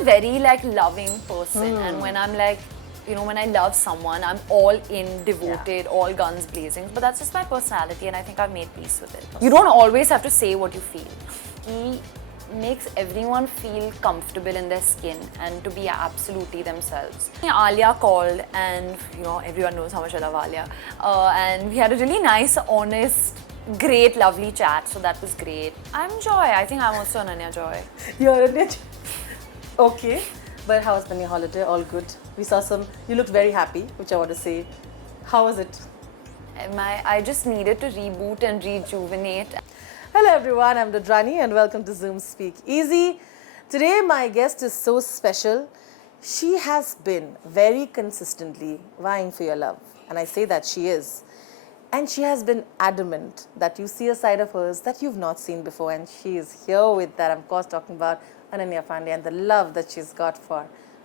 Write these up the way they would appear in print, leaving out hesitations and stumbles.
a very like loving person, and when I'm like, you know, when I love someone, I'm all in, devoted, all guns blazing. But that's just my personality, and I think I've made peace with it. You don't always have to say what you feel. He makes everyone feel comfortable in their skin and to be absolutely themselves. Alia called, and you know, everyone knows how much I love Alia. And we had a really nice, honest, great, lovely chat. So that was great. I'm Joy. I think I'm also Ananya Joy. You're Ananya Joy. Okay. But how has been your holiday? All good. We saw some. You looked very happy, which I want to say. How was it? I just needed to reboot and rejuvenate. Hello everyone, I'm Dadrani and welcome to Zoom Speak Easy. Today my guest is so special. She has been very consistently vying for your love, and I say that she is. And she has been adamant that you see a side of hers that you've not seen before, and she is here with that. I'm of course talking about Ananya Pandya and the love that she's got for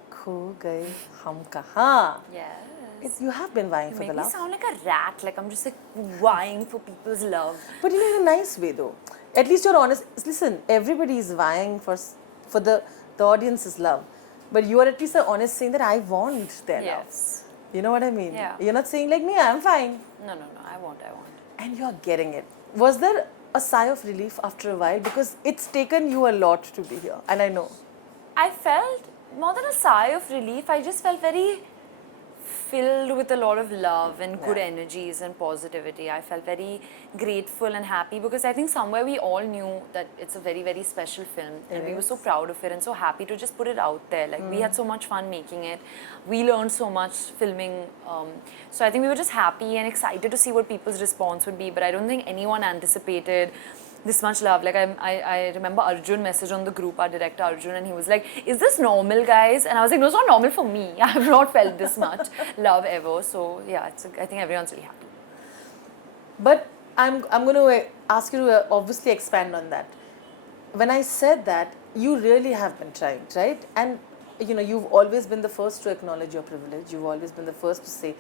Kho Gaye Hum Kahan. Yes. You have been vying for the You make me love. sound like a rat, like I'm just like vying for people's love. But in a nice way though. At least you're honest. Listen, everybody is vying for the audience's love. But you are at least honest saying that I want their love. You know what I mean? Yeah. You're not saying like me, I'm fine. No, I want. And you're getting it. Was there a sigh of relief after a while? Because it's taken you a lot to be here. And I know. I felt more than a sigh of relief, I just felt very filled with a lot of love and good energies and positivity. I felt very grateful and happy because I think somewhere we all knew that it's a very, very special film, and we were so proud of it and so happy to just put it out there. Like we had so much fun making it. We learned so much filming. So I think we were just happy and excited to see what people's response would be, but I don't think anyone anticipated this much love. Like I remember Arjun messaged on the group, our director Arjun, and he was like, "Is this normal, guys?" And I was like, "No, it's not normal for me. I have not felt this much love ever." So yeah, I think everyone's really happy. But I'm going to ask you to obviously expand on that. When I said that, you really have been trying, right? And you know, you've always been the first to acknowledge your privilege. You've always been the first to say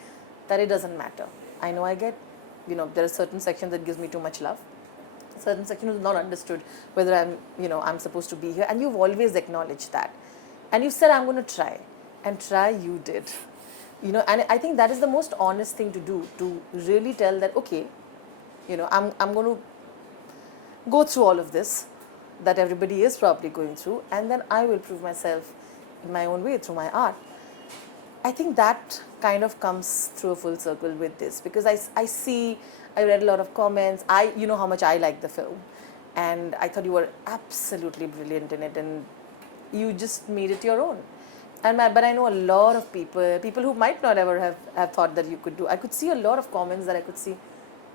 that it doesn't matter. I know I get, you know, there are certain sections that gives me too much love. Certain section is not understood whether I'm supposed to be here, and you've always acknowledged that, and you said I'm going to try, and try you did, you know. And I think that is the most honest thing to do, to really tell that okay, you know, I'm going to go through all of this that everybody is probably going through, and then I will prove myself in my own way through my art. I think that kind of comes through a full circle with this, because I read a lot of comments. You know how much I like the film, and I thought you were absolutely brilliant in it, and you just made it your own. But I know a lot of people who might not ever have thought that you could do. I could see a lot of comments that I could see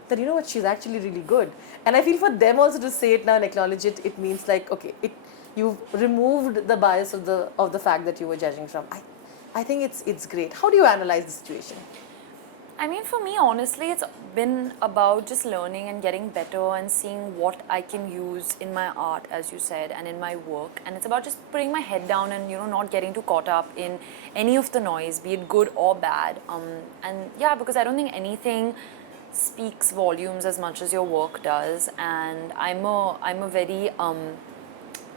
that, you know what, she's actually really good. And I feel for them also to say it now and acknowledge it, it means like, okay, you've removed the bias of the fact that you were judging from. I think it's great. How do you analyze the situation? I mean, for me, honestly, it's been about just learning and getting better and seeing what I can use in my art, as you said, and in my work. And it's about just putting my head down and, you know, not getting too caught up in any of the noise, be it good or bad. And yeah, because I don't think anything speaks volumes as much as your work does. And I'm a very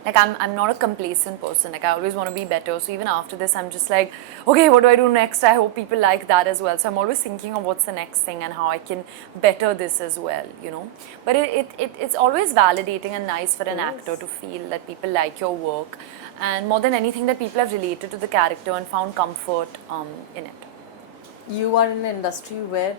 like I'm not a complacent person. Like I always want to be better. So even after this, I'm just like, okay, what do I do next? I hope people like that as well. So I'm always thinking of what's the next thing and how I can better this as well, you know. But it's always validating and nice for an actor to feel that people like your work, and more than anything that people have related to the character and found comfort in it. You are in an industry where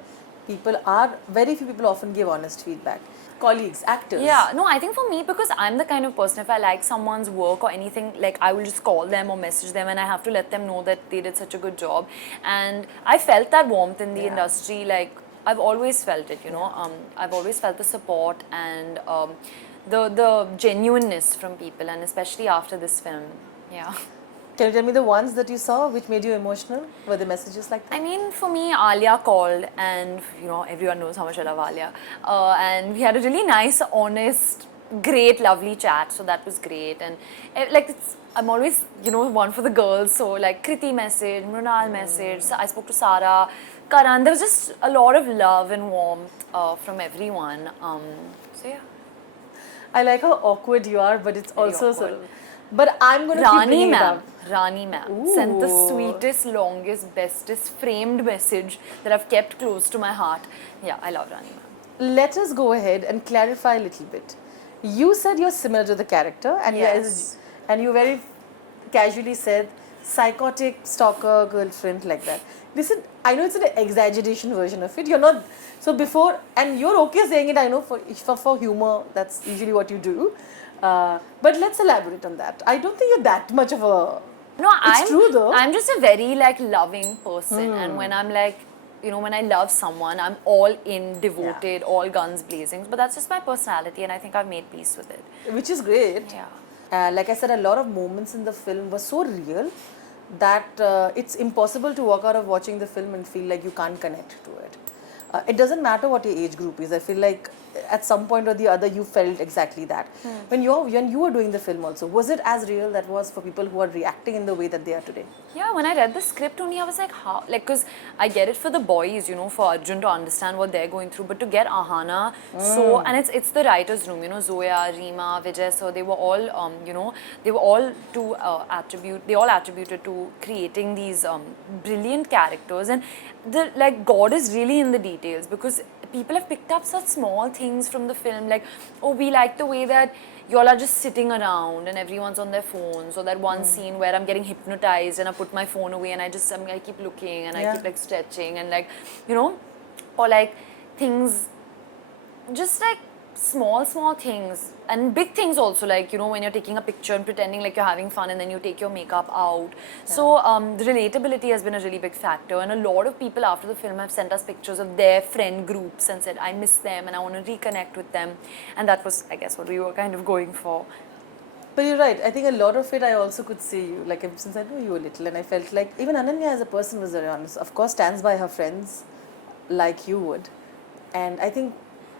very few people often give honest feedback. Colleagues, actors. Yeah, no, I think for me, because I'm the kind of person, if I like someone's work or anything, like I will just call them or message them, and I have to let them know that they did such a good job. And I felt that warmth in the industry. Like I've always felt it, you know. I've always felt the support and the genuineness from people, and especially after this film. Yeah. Can you tell me the ones that you saw which made you emotional? Were the messages like that? I mean, for me, Alia called, and you know, everyone knows how much I love Alia. And we had a really nice, honest, great, lovely chat. So that was great. And like, I'm always, you know, one for the girls. So like, Kriti message, Mrunal message. I spoke to Sara, Karan. There was just a lot of love and warmth from everyone. So yeah. I like how awkward you are, but it's Very also awkward. sort of But I'm going to keep Rani bringing it ma'am. up. Rani ma'am sent the Ooh. sweetest, longest, bestest framed message that I've kept close to my heart. Yeah, I love Rani ma'am. Let us go ahead and clarify a little bit. You said you're similar to the character, and Yes. and you very casually said psychotic stalker girlfriend like that. Listen, I know it's an exaggeration version of it. You're not so before, and you're okay saying it. I know for humor, that's usually what you do. But let's elaborate on that. I don't think you're that much of a. No, It's true though. I'm just a very like loving person, and when I'm like, you know, when I love someone, I'm all in, devoted, all guns blazing. But that's just my personality, and I think I've made peace with it. Which is great. Yeah. Like I said, a lot of moments in the film were so real that it's impossible to walk out of watching the film and feel like you can't connect to it. It doesn't matter what your age group is. I feel like at some point or the other you felt exactly that. When you were doing the film also, was it as real that was for people who are reacting in the way that they are today? Yeah, when I read the script only, I was like, how? Like, because I get it for the boys, you know, for Arjun to understand what they're going through, but to get Ahana, so, and it's the writer's room, you know, Zoya, Reema, Vijay, so they were all, you know, they were all they all attributed to creating these brilliant characters, and like, God is really in the details, because people have picked up such small things from the film, like, oh, we like the way that y'all are just sitting around and everyone's on their phones, or that one scene where I'm getting hypnotized and I put my phone away and I keep looking and I keep like stretching and like, you know, or like things, just like small things and big things also, like, you know, when you're taking a picture and pretending like you're having fun and then you take your makeup out. So the relatability has been a really big factor, and a lot of people after the film have sent us pictures of their friend groups and said, I miss them and I want to reconnect with them, and that was, I guess, what we were kind of going for. But you're right. I think a lot of it I also could see you. Like ever since I knew you a little, and I felt like even Ananya as a person was very honest. Of course, stands by her friends, like you would. And I think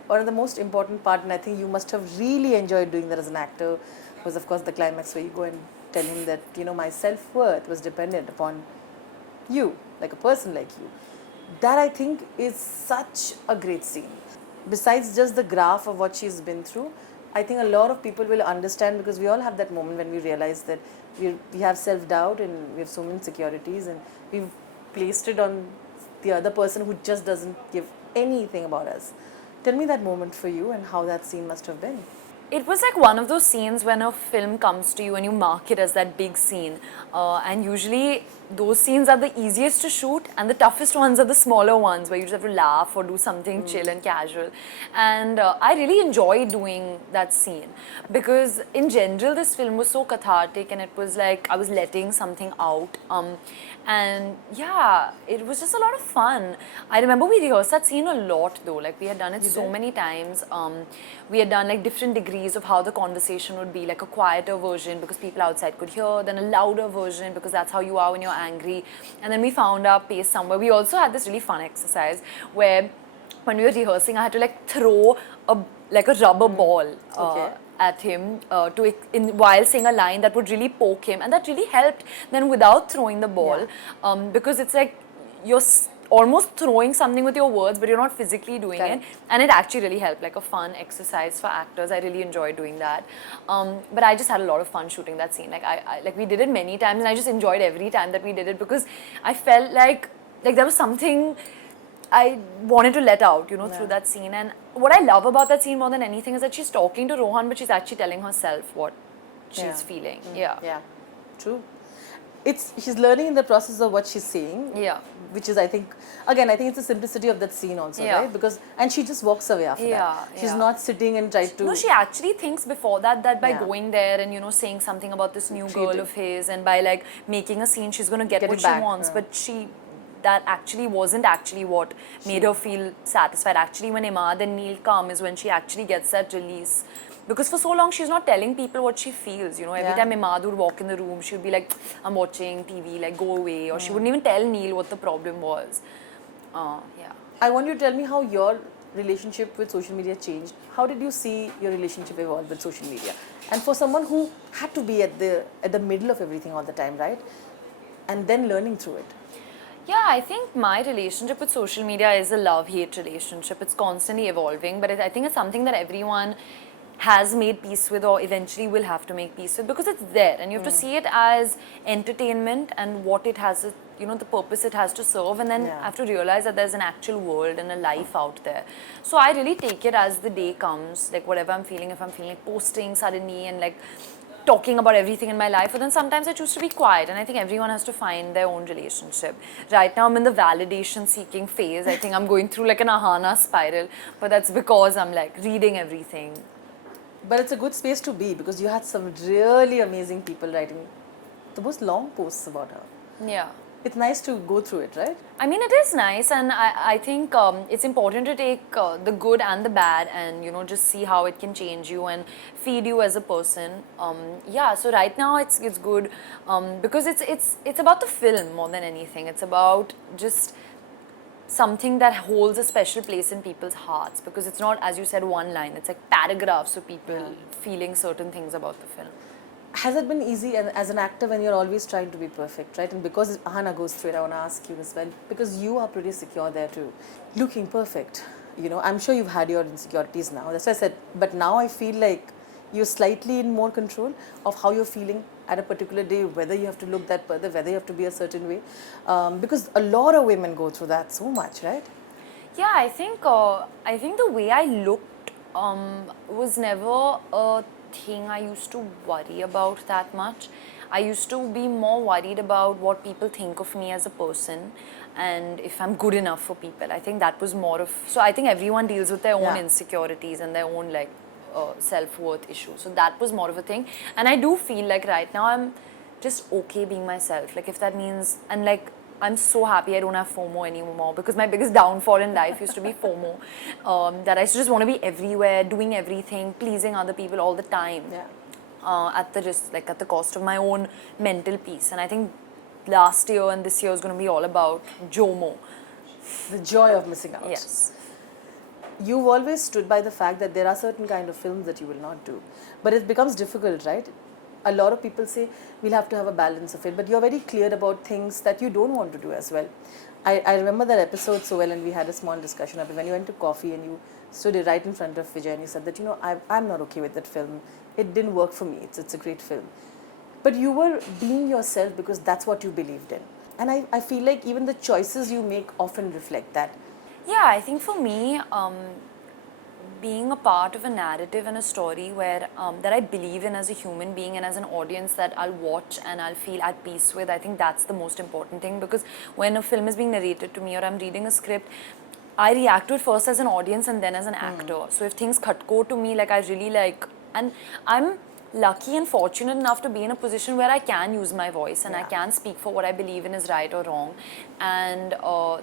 one of the most important part, and I think you must have really enjoyed doing that as an actor, was of course the climax where you go and tell him that, you know, my self-worth was dependent upon you, like a person like you. That I think is such a great scene. Besides just the graph of what she's been through, I think a lot of people will understand, because we all have that moment when we realize that we have self-doubt and we have so many insecurities, and we've placed it on the other person who just doesn't give anything about us. Tell me that moment for you and how that scene must have been. It was like one of those scenes when a film comes to you and you mark it as that big scene. And usually those scenes are the easiest to shoot, and the toughest ones are the smaller ones where you just have to laugh or do something chill and casual. And I really enjoyed doing that scene, because in general this film was so cathartic, and it was like I was letting something out. And yeah, it was just a lot of fun. I remember we rehearsed that scene a lot though, like we had done it so many times. We had done like different degrees of how the conversation would be, like a quieter version because people outside could hear, then a louder version because that's how you are when you're angry. And then we found our pace somewhere. We also had this really fun exercise where when we were rehearsing, I had to like throw a rubber ball at him while saying a line that would really poke him, and that really helped then without throwing the ball, because it's like you're almost throwing something with your words but you're not physically doing it, and it actually really helped, like a fun exercise for actors. I really enjoyed doing that, but I just had a lot of fun shooting that scene. Like I like we did it many times and I just enjoyed every time that we did it, because I felt like there was something I wanted to let out, you know, through that scene. And what I love about that scene more than anything is that she's talking to Rohan, but she's actually telling herself what she's feeling. Yeah, true. She's learning in the process of what she's saying. Yeah. Which is, I think, again, I think it's the simplicity of that scene also, right? Because, and she just walks away after that. She's not sitting and tries to... No, she actually thinks before that by going there and, you know, saying something about this new girl of his, and by like making a scene, she's going to get what she wants. But that actually wasn't actually what made her feel satisfied. Actually, when Imad and Neil come is when she actually gets that release. Because for so long, she's not telling people what she feels, you know. Every time Imad would walk in the room, she would be like, I'm watching TV, like, go away. Or she wouldn't even tell Neil what the problem was. I want you to tell me how your relationship with social media changed. How did you see your relationship evolve with social media? And for someone who had to be at the middle of everything all the time, right? And then learning through it. Yeah, I think my relationship with social media is a love-hate relationship. It's constantly evolving, but I think it's something that everyone has made peace with or eventually will have to make peace with, because it's there and you have to see it as entertainment and what it has, the purpose it has to serve, and then have to realize that there's an actual world and a life out there. So I really take it as the day comes, like whatever I'm feeling, if I'm feeling like posting suddenly and like talking about everything in my life, but then sometimes I choose to be quiet, and I think everyone has to find their own relationship. Right now I'm in the validation seeking phase. I think I'm going through like an ahana spiral, but that's because I'm like reading everything. But it's a good space to be, because you had some really amazing people writing the most long posts about her. Yeah. It's nice to go through it, right? I mean, it is nice, and I think it's important to take the good and the bad and, just see how it can change you and feed you as a person. Yeah, so right now it's good because it's about the film more than anything. It's about just something that holds a special place in people's hearts, because it's not, as you said, one line. It's like paragraphs of people feeling certain things about the film. Has it been easy as an actor when you're always trying to be perfect, right? And because Ahana goes through it, I want to ask you as well, because you are pretty secure there too. Looking perfect, I'm sure you've had your insecurities now. That's why I said, but now I feel like you're slightly in more control of how you're feeling at a particular day, whether you have to look that further, whether you have to be a certain way. Because a lot of women go through that so much, right? Yeah, I think the way I looked was never a thing I used to worry about that much. I used to be more worried about what people think of me as a person and if I'm good enough for people. I think that was more of, so I think everyone deals with their own insecurities and their own like self-worth issues. So that was more of a thing. And I do feel like right now I'm just okay being myself. Like if that means, and like I'm so happy I don't have FOMO anymore, because my biggest downfall in life used to be FOMO. That I just want to be everywhere, doing everything, pleasing other people all the time. Yeah. At the cost of my own mental peace. And I think last year and this year is going to be all about JOMO. The joy of missing out. Yes. You've always stood by the fact that there are certain kind of films that you will not do. But it becomes difficult, right? A lot of people say we'll have to have a balance of it, but you're very clear about things that you don't want to do as well. I remember that episode so well, and we had a small discussion of it when you went to coffee and you stood right in front of Vijay and you said that, I'm not okay with that film. It didn't work for me. It's a great film. But you were being yourself because that's what you believed in. And I feel like even the choices you make often reflect that. Yeah, I think for me, being a part of a narrative and a story where that I believe in as a human being and as an audience that I'll watch and I'll feel at peace with, I think that's the most important thing, because when a film is being narrated to me or I'm reading a script, I react to it first as an audience and then as an actor. So if things khatko to me, like I really like, and I'm lucky and fortunate enough to be in a position where I can use my voice and I can speak for what I believe in is right or wrong, and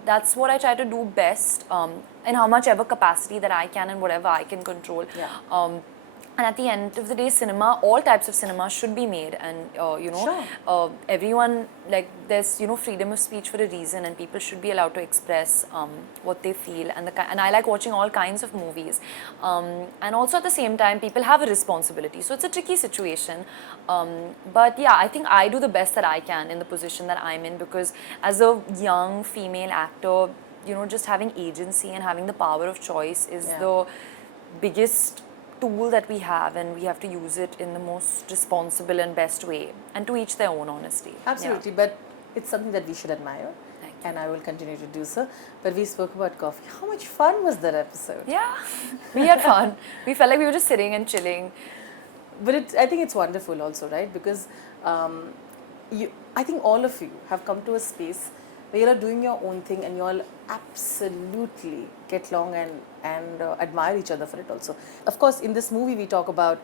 that's what I try to do best in how much ever capacity that I can and whatever I can control. And at the end of the day, cinema, all types of cinema should be made, and everyone, like there's freedom of speech for a reason, and people should be allowed to express what they feel, and I like watching all kinds of movies, and also at the same time people have a responsibility, so it's a tricky situation, but yeah, I think I do the best that I can in the position that I'm in, because as a young female actor, just having agency and having the power of choice is the biggest tool that we have, and we have to use it in the most responsible and best way, and to each their own, honestly. Absolutely, but it's something that we should admire, and I will continue to do so. But we spoke about coffee. How much fun was that episode? Yeah, we had fun. We felt like we were just sitting and chilling. But I think it's wonderful also, right? Because I think all of you have come to a space where you're doing your own thing and you all absolutely get along and admire each other for it also. Of course, in this movie we talk about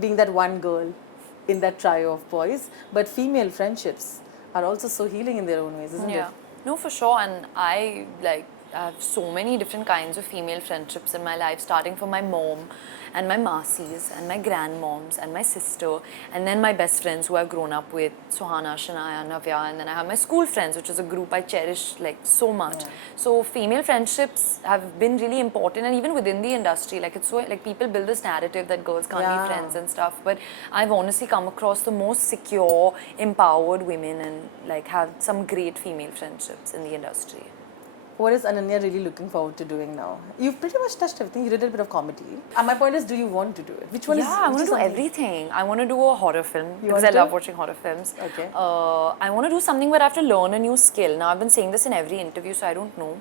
being that one girl in that trio of boys, but female friendships are also so healing in their own ways, isn't it? Yeah, no, for sure. And I have so many different kinds of female friendships in my life, starting from my mom and my Masis and my grandmoms and my sister, and then my best friends who I've grown up with, Suhana, Shanaya, Navya, and then I have my school friends, which is a group I cherish like so much. So female friendships have been really important, and even within the industry, like it's so like people build this narrative that girls can't be friends and stuff, but I've honestly come across the most secure, empowered women and like have some great female friendships in the industry. What is Ananya really looking forward to doing now? You've pretty much touched everything. You did a bit of comedy. And my point is, do you want to do it? Which one is? Yeah, I which want is to do something- everything. I want to do a horror film because want I to? love watching horror films. Okay. I want to do something where I have to learn a new skill. Now, I've been saying this in every interview, so I don't know.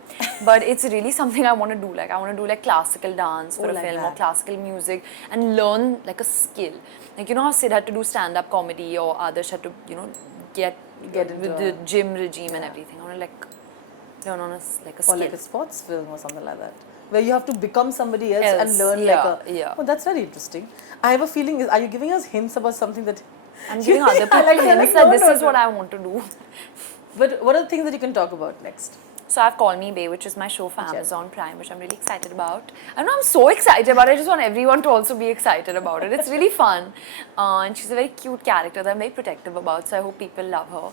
But it's really something I want to do. Like, I want to do like classical dance for a like film or that. classical music and learn like a skill. Like, you know how Sid had to do stand-up comedy or Adarsh had to, you know, get Get with into the a- gym regime and everything. I want to like learn on like a Or skill. like a sports film or something like that, where you have to become somebody else and Else, learn yeah, like a. yeah. Oh, that's very interesting. I have a feeling. Are you giving us hints about something that? I'm giving other people Like, hints no, that this no, is no. what I want to do. But what are the things that you can talk about next? So I've called Me Bae, which is my show for Amazon Prime, which I'm really excited about. I know I'm so excited about it. I just want everyone to also be excited about it. It's really fun. And she's a very cute character that I'm very protective about. So I hope people love her.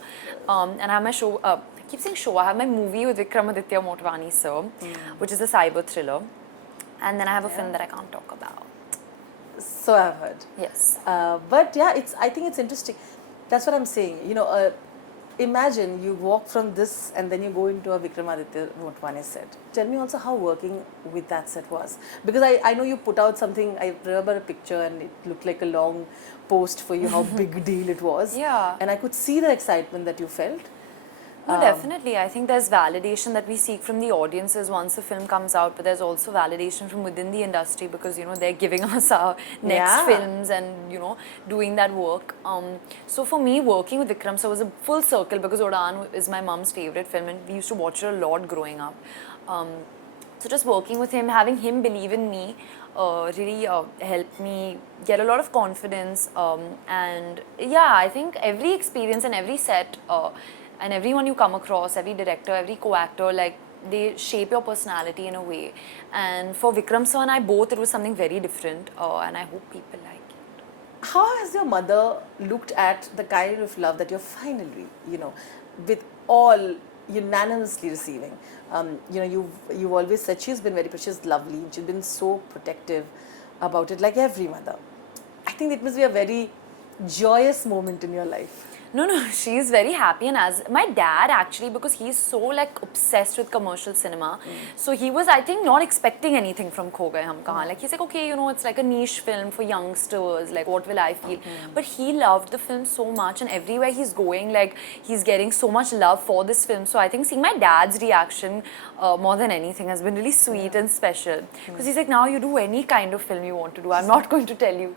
And I have my show, I keep saying show, I have my movie with Aditya Roy sir, which is a cyber thriller. And then I have a film that I can't talk about. So I've heard. Yes. But yeah, I think it's interesting. That's what I'm saying. You know, imagine you walk from this and then you go into a Vikramaditya Motwani set. Tell me also how working with that set was. Because I know you put out something, I remember a picture and it looked like a long post for you, how big a deal it was. Yeah. And I could see the excitement that you felt. No, definitely. I think there's validation that we seek from the audiences once the film comes out, but there's also validation from within the industry because, you know, they're giving us our next Yeah. films and, you know, doing that work. So for me, working with Vikram sir was a full circle because Udaan is my mum's favorite film and we used to watch it a lot growing up. So just working with him, having him believe in me, really helped me get a lot of confidence. And yeah, I think every experience and every set and everyone you come across, every director, every co-actor, like they shape your personality in a way. And for Vikram sir and I both, it was something very different, and I hope people like it. How has your mother looked at the kind of love that you're finally, you know, with all unanimously receiving? You know, you've always said she's been very, she's lovely. She's been so protective about it, like every mother. I think it must be a very joyous moment in your life. No, she's very happy, and as my dad actually, because he's so like obsessed with commercial cinema, so he was, I think, not expecting anything from Kho Gaye Hum Kahan. Like he's like, okay, you know, it's like a niche film for youngsters, like what will I feel? But he loved the film so much, and everywhere he's going, like he's getting so much love for this film. So I think seeing my dad's reaction more than anything has been really sweet and special. Because he's like, now you do any kind of film you want to do. I'm not going to tell you.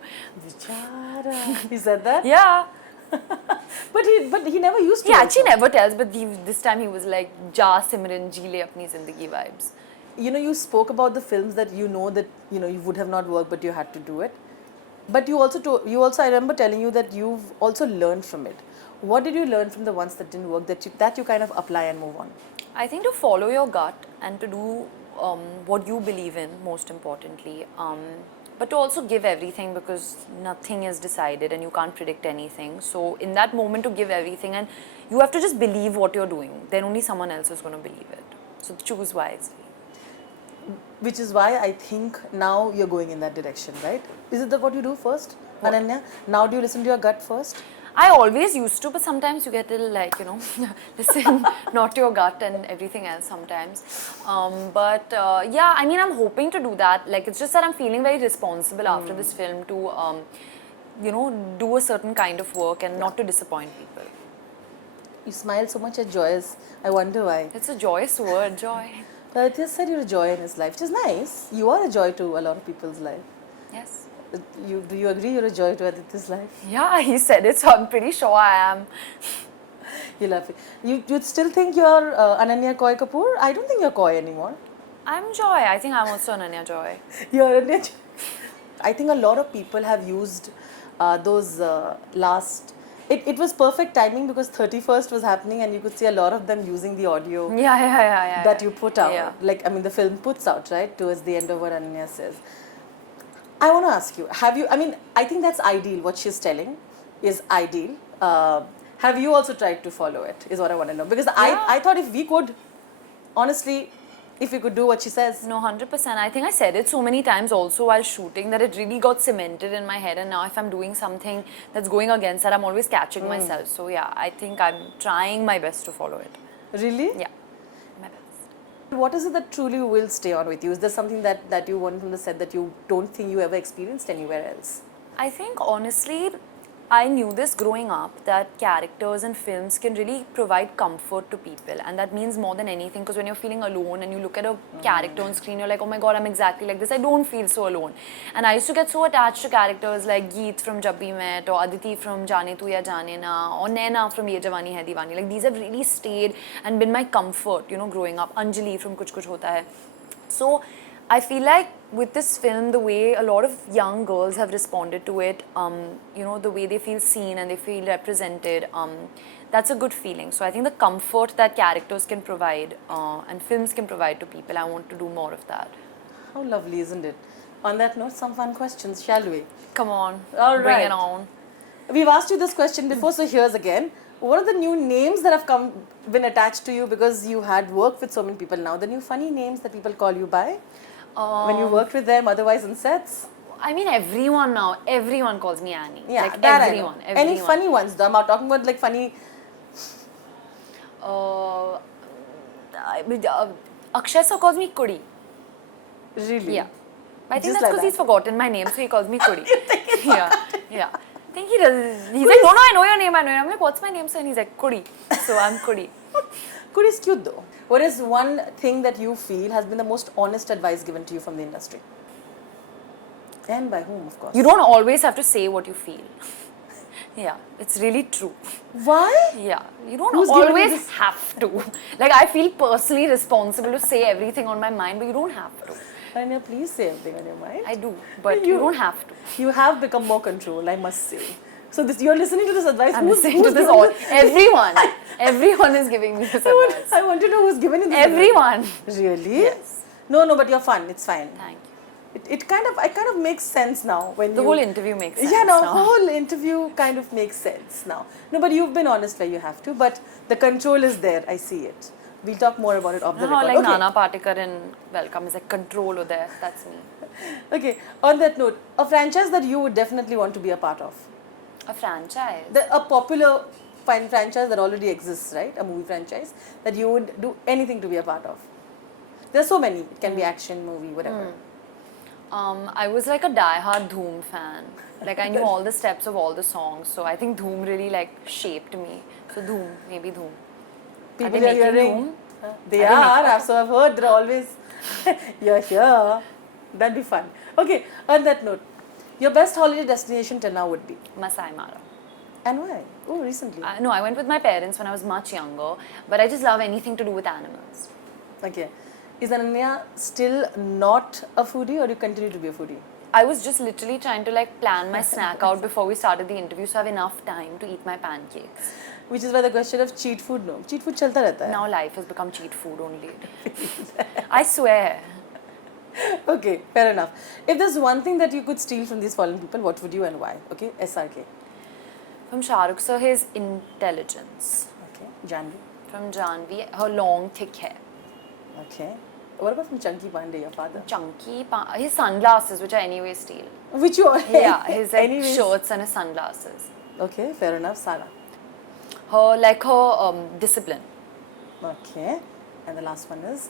Vichara. He said that? Yeah. But he never used to. He actually also. never tells, but this time he was like, Ja Simran, ji le apni zindagi vibes. You know, you spoke about the films that you know that, you know, you would have not worked, but you had to do it. But you also, I remember telling you that you've also learned from it. What did you learn from the ones that didn't work that you kind of apply and move on? I think to follow your gut and to do what you believe in, most importantly. But to also give everything because nothing is decided and you can't predict anything. So in that moment to give everything and you have to just believe what you're doing. Then only someone else is going to believe it. So choose wisely. Which is why I think now you're going in that direction, right? Is it what you do first, What? Ananya? Now do you listen to your gut first? I always used to, but sometimes you get a little like, you know, listen not to your gut and everything else sometimes. Yeah, I mean, I'm hoping to do that. Like, it's just that I'm feeling very responsible after this film to, you know, do a certain kind of work and not to disappoint people. You smile so much at joyous. I wonder why. It's a joyous word, joy. But Aditya said you're a joy in his life, which is nice. You are a joy to a lot of people's life. Yes. Do you agree you're a joy to Aditya's life? Yeah, he said it, so I'm pretty sure I am. You love it. You still think you're Ananya Roy Kapur? I don't think you're coy anymore. I'm Joy. I think I'm also Ananya Joy. You're Ananya Joy. I think a lot of people have used those last... It was perfect timing because 31st was happening and you could see a lot of them using the audio Yeah. that you put out. Yeah. Like, I mean, the film puts out, right? Towards the end of what Ananya says. I want to ask you, I think that's ideal. What she's telling is ideal. Have you also tried to follow it, is what I want to know. Because I thought if we could, honestly, if we could do what she says. No, 100%. I think I said it so many times also while shooting that it really got cemented in my head. And now if I'm doing something that's going against that, I'm always catching myself. So yeah, I think I'm trying my best to follow it. Really? Yeah, my best. What is it that truly will stay on with you? Is there something that you want from the set that you don't think you ever experienced anywhere else? I think honestly, I knew this growing up that characters and films can really provide comfort to people, and that means more than anything, because when you're feeling alone and you look at a character on screen, you're like, oh my god, I'm exactly like this. I don't feel so alone. And I used to get so attached to characters like Geet from Jab Bhi Met, or Aditi from Jaane Tu Ya Jaane Na, or Naina from Ye Jawani Hai Deewani. Like these have really stayed and been my comfort, you know, growing up. Anjali from Kuch Kuch Hota Hai. So I feel like with this film, the way a lot of young girls have responded to it, you know, the way they feel seen and they feel represented, that's a good feeling. So I think the comfort that characters can provide and films can provide to people, I want to do more of that. How lovely, isn't it? On that note, some fun questions, shall we? Come on, All bring right. it on. We've asked you this question before, so here's again. What are the new names that have been attached to you because you had worked with so many people now? The new funny names that people call you by when you worked with them, otherwise on sets? I mean, everyone now, everyone calls me Annie. Yeah, like that everyone, I know. everyone. Any funny ones though? I'm not talking about like funny. Akshay sir calls me Kudi. Really? Yeah. I think Just that's like because that. he's forgotten my name, so he calls me Kudi. Yeah, yeah. I think he does. He's like, no, I know your name, I know your name. I'm like, what's my name, sir? And he's like, Kudi. So I'm Kudi. Kudi is cute though. What is one thing that you feel has been the most honest advice given to you from the industry? And by whom, of course? You don't always have to say what you feel. Yeah, it's really true. Why? Yeah, you don't Who's given you always this- have to. Like, I feel personally responsible to say everything on my mind, but you don't have to. Ananya, please say everything on your mind. I do, but you don't have to. You have become more control, I must say. So this, you're listening to this advice. I'm listening to this given all. Everyone is giving me this advice. I want to know who's given you this Everyone. advice. Really? Yes. No, but you're fun. It's fine. Thank you. It kind of makes sense now when The you... whole interview makes sense. Yeah, no, now. whole interview kind of makes sense now. No, but you've been honest where you have to, but the control is there. I see it. We'll talk more about it off the No, record. like Okay. Nana Patekar in Welcome is like control over there. That's me. Okay, on that note, a franchise that you would definitely want to be a part of. A franchise. A popular fine franchise that already exists, right? A movie franchise that you would do anything to be a part of. There are so many. It can be action, movie, whatever. I was like a die-hard Dhoom fan. Like I knew all the steps of all the songs, so I think Dhoom really like shaped me. So Dhoom, maybe Dhoom. Are they People are making hearing. Dhoom? They are. So I've heard they're always. You're here. That'd be fun. Okay. On that note, your best holiday destination till now would be. Masai Mara. And why? Oh, recently. No, I went with my parents when I was much younger, but I just love anything to do with animals. Okay. Is Ananya still not a foodie, or you continue to be a foodie? I was just literally trying to like plan my snack out before we started the interview, so I have enough time to eat my pancakes. Which is why the question of cheat food, no. Cheat food chalta rehta hai. Now life has become cheat food only. I swear. Okay, fair enough. If there's one thing that you could steal from these fallen people, what would you and why? Okay, SRK. From Shah Rukh sir, his intelligence. Okay, Janvi. From Janvi, her long thick hair. Okay. What about from Chunky Pandya, your father? His sunglasses, which I anyway steal. Which you Yeah, his like Anyways. shirts and his sunglasses. Okay, fair enough. Sara. Her discipline. Okay. And the last one is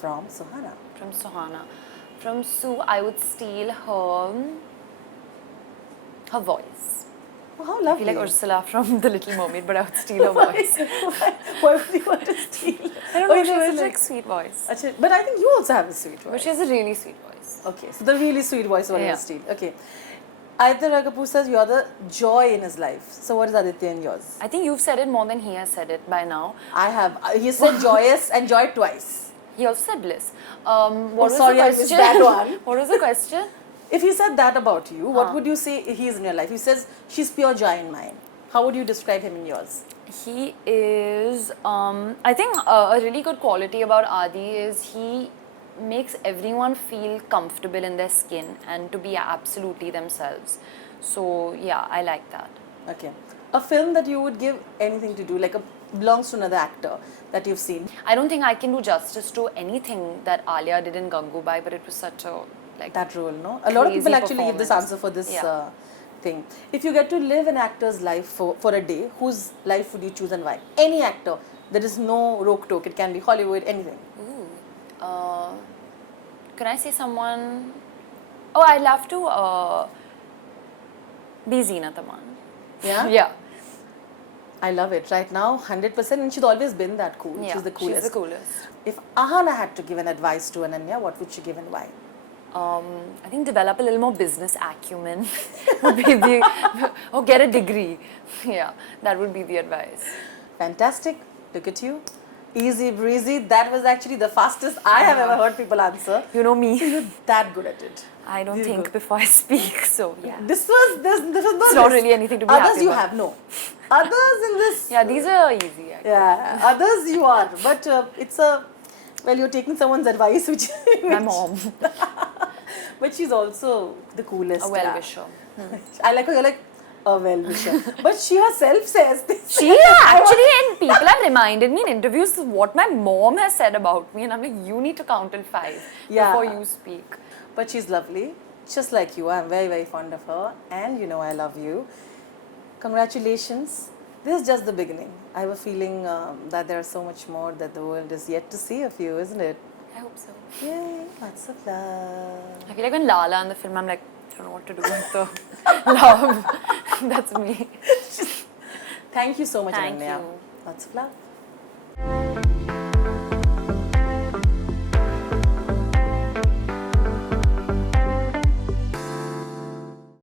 from Suhana. From Suhana. From Sue, I would steal her voice. Oh, how I lovely. feel like Ursula from The Little Mermaid, but I would steal her voice. Why would you want to steal? I don't know, Okay, she no, has it's such like- a sweet voice. Achha, but I think you also have a sweet voice. But she has a really sweet voice. Okay, so the really sweet voice one Yeah. you steal. Okay. Aditya Roy Kapur says you're the joy in his life. So what is Aditya and yours? I think you've said it more than he has said it by now. I have. He said joyous and joy twice. He also said bliss. What was sorry, the I question? missed that one. What was the question? If he said that about you, what would you say he is in your life? He says she's pure joy in mine. How would you describe him in yours? He is, I think a really good quality about Adi is he makes everyone feel comfortable in their skin and to be absolutely themselves. So yeah, I like that. Okay. A film that you would give anything to do, belongs to another actor that you've seen. I don't think I can do justice to anything that Alia did in Gangubai, but it was such a That role, no? A lot of people crazy actually give this performance. answer for this Yeah. thing. If you get to live an actor's life for a day, whose life would you choose and why? Any actor. There is no roke-toke. It can be Hollywood, anything. Ooh. Can I say someone? Oh, I'd love to be Zeenat Aman. Yeah? Yeah. I love it. Right now, 100%. And she's always been that cool. Yeah, She's the coolest. She's the coolest. If Ahana had to give an advice to Ananya, what would she give and why? I think develop a little more business acumen would be the, or get a degree. Yeah, that would be the advice. Fantastic. Look at you. Easy breezy. That was actually the fastest I have ever heard people answer. You know me. You're that good at it. I don't Really think good. before I speak, so yeah. This was not. It's not really anything to be Others happy you about. have no. Others in this. Yeah, these are easy. Actually. Yeah. Others you are, but it's a. Well, you're taking someone's advice, which. My mom, But she's also the coolest. a well-wisher. I like how you're like a well-wisher, but she herself says this. She actually, and people have reminded me in interviews what my mom has said about me, and I'm like, you need to count till 5 Yeah. before you speak. But she's lovely, just like you. I'm very, very fond of her, and you know I love you. Congratulations. This is just the beginning. I have a feeling that there is so much more that the world is yet to see of you, isn't it? I hope so. Yay, lots of love. I feel like when Lala in the film, I'm like, I don't know what to do with the love. That's me. Thank you so much, Thank Ananya. you. Lots of love.